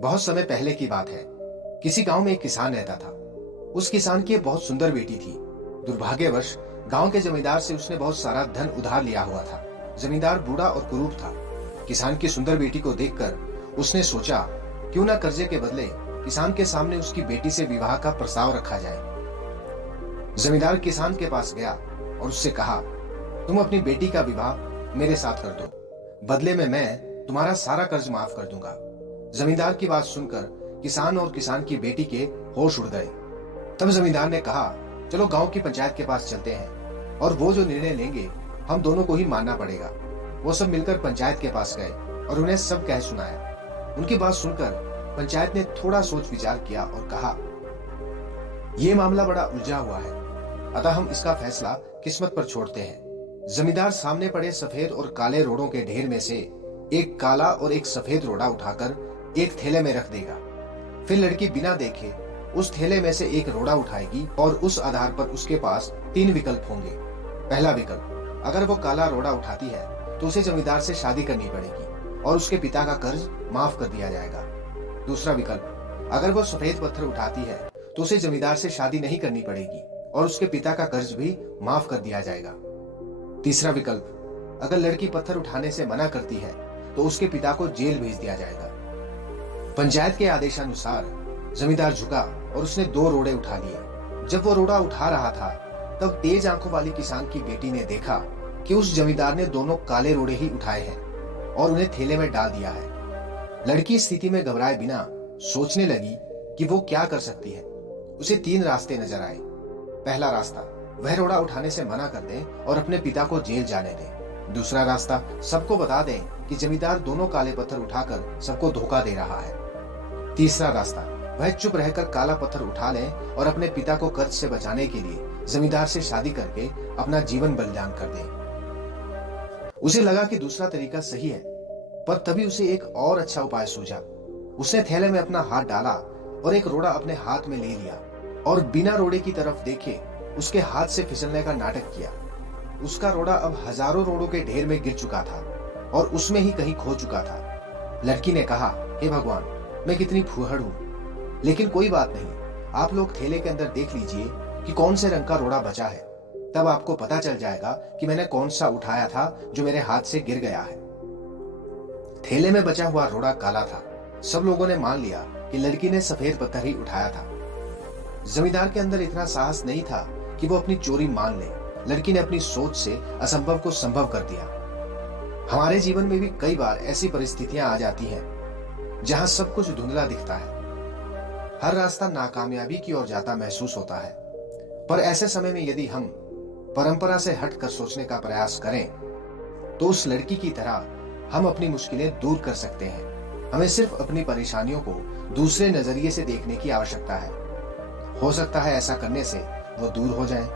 बहुत समय पहले की बात है। किसी गांव में एक किसान रहता था। उस किसान की एक बहुत सुंदर बेटी थी। दुर्भाग्यवश गांव के जमींदार से उसने बहुत सारा धन उधार लिया हुआ था। जमींदार बूढ़ा और कुरूप था। किसान की सुंदर बेटी को देखकर उसने सोचा, क्यों ना कर्जे के बदले किसान के सामने उसकी बेटी से विवाह का प्रस्ताव रखा जाए। जमींदार किसान के पास गया और उससे कहा, तुम अपनी बेटी का विवाह मेरे साथ कर दो, बदले में मैं तुम्हारा सारा कर्ज माफ कर दूंगा। जमींदार की बात सुनकर किसान और किसान की बेटी के होश उड़ गए। तब जमींदार ने कहा, चलो गांव की पंचायत के पास चलते हैं और वो जो निर्णय लेंगे हम दोनों को ही मानना पड़ेगा। वो सब मिलकर पंचायत के पास गए और उन्हें सब कह सुनाया। उनकी बात सुनकर पंचायत ने थोड़ा सोच विचार किया और कहा, ये मामला बड़ा उलझा हुआ है, अतः हम इसका फैसला किस्मत पर छोड़ते हैं। जमींदार सामने पड़े सफेद और काले रोड़ों के ढेर में से एक काला और एक सफेद रोड़ा उठाकर एक थैले में रख देगा। फिर लड़की बिना देखे उस थैले में से एक रोड़ा उठाएगी और उस आधार पर उसके पास 3 विकल्प होंगे। पहला विकल्प, अगर वो काला रोड़ा उठाती है तो उसे जमींदार से शादी करनी पड़ेगी और उसके पिता का कर्ज माफ कर दिया जाएगा। दूसरा विकल्प, अगर वो सफेद पत्थर उठाती है तो उसे जमींदार से शादी नहीं करनी पड़ेगी और उसके पिता का कर्ज भी माफ कर दिया जाएगा। तीसरा विकल्प, अगर लड़की पत्थर उठाने से मना करती है तो उसके पिता को जेल भेज दिया जाएगा। पंचायत के आदेशानुसार जमींदार झुका और उसने 2 रोड़े उठा लिए। जब वो रोड़ा उठा रहा था तब तेज आंखों वाली किसान की बेटी ने देखा कि उस जमींदार ने दोनों काले रोड़े ही उठाए हैं और उन्हें थैले में डाल दिया है। लड़की इस स्थिति में घबराए बिना सोचने लगी कि वो क्या कर सकती है। उसे 3 रास्ते नजर आए। पहला रास्ता, वह रोड़ा उठाने से मना कर दें और अपने पिता को जेल जाने दें। दूसरा रास्ता, सबको बता दें कि जमींदार दोनों काले पत्थर उठाकर सबको धोखा दे रहा है। तीसरा रास्ता, वह चुप रहकर काला पत्थर उठा लें और अपने पिता को कर्ज से बचाने के लिए जमींदार से शादी करके अपना जीवन बलिदान कर दें। उसे लगा कि दूसरा तरीका सही है, पर तभी उसे एक और अच्छा उपाय सूझा। उसने थैले में अपना हाथ डाला और एक रोड़ा अपने हाथ में ले लिया और बिना रोड़े की तरफ देखे उसके हाथ से फिसलने का नाटक किया। उसका रोड़ा अब हजारों रोड़ों के ढेर में गिर चुका था और उसमें ही कहीं खो चुका था। लड़की ने कहा, हे भगवान, मैं कितनी फूहड़ हूं, लेकिन कोई बात नहीं, आप लोग थैले के अंदर देख लीजिए कि कौन से रंग का रोड़ा बचा है, तब आपको पता चल जाएगा कि मैंने कौन सा उठाया था जो मेरे हाथ से गिर गया है। थैले में बचा हुआ रोड़ा काला था। सब लोगों ने मान लिया कि लड़की ने सफेद पत्थर ही उठाया था। जमींदार के अंदर इतना साहस नहीं था कि वो अपनी चोरी मान ले। लड़की ने अपनी सोच से असंभव को संभव कर दिया। हमारे जीवन में भी कई बार ऐसी परिस्थितियां आ जाती हैं जहां सब कुछ धुंधला दिखता है। हर रास्ता नाकामयाबी की ओर जाता महसूस होता है, पर ऐसे समय में यदि हम परंपरा से हटकर सोचने का प्रयास करें तो उस लड़की की तरह हम अपनी मुश्किलें दूर कर सकते हैं। हमें सिर्फ अपनी परेशानियों को दूसरे नजरिए से देखने की आवश्यकता है। हो सकता है ऐसा करने से वो दूर हो जाएं।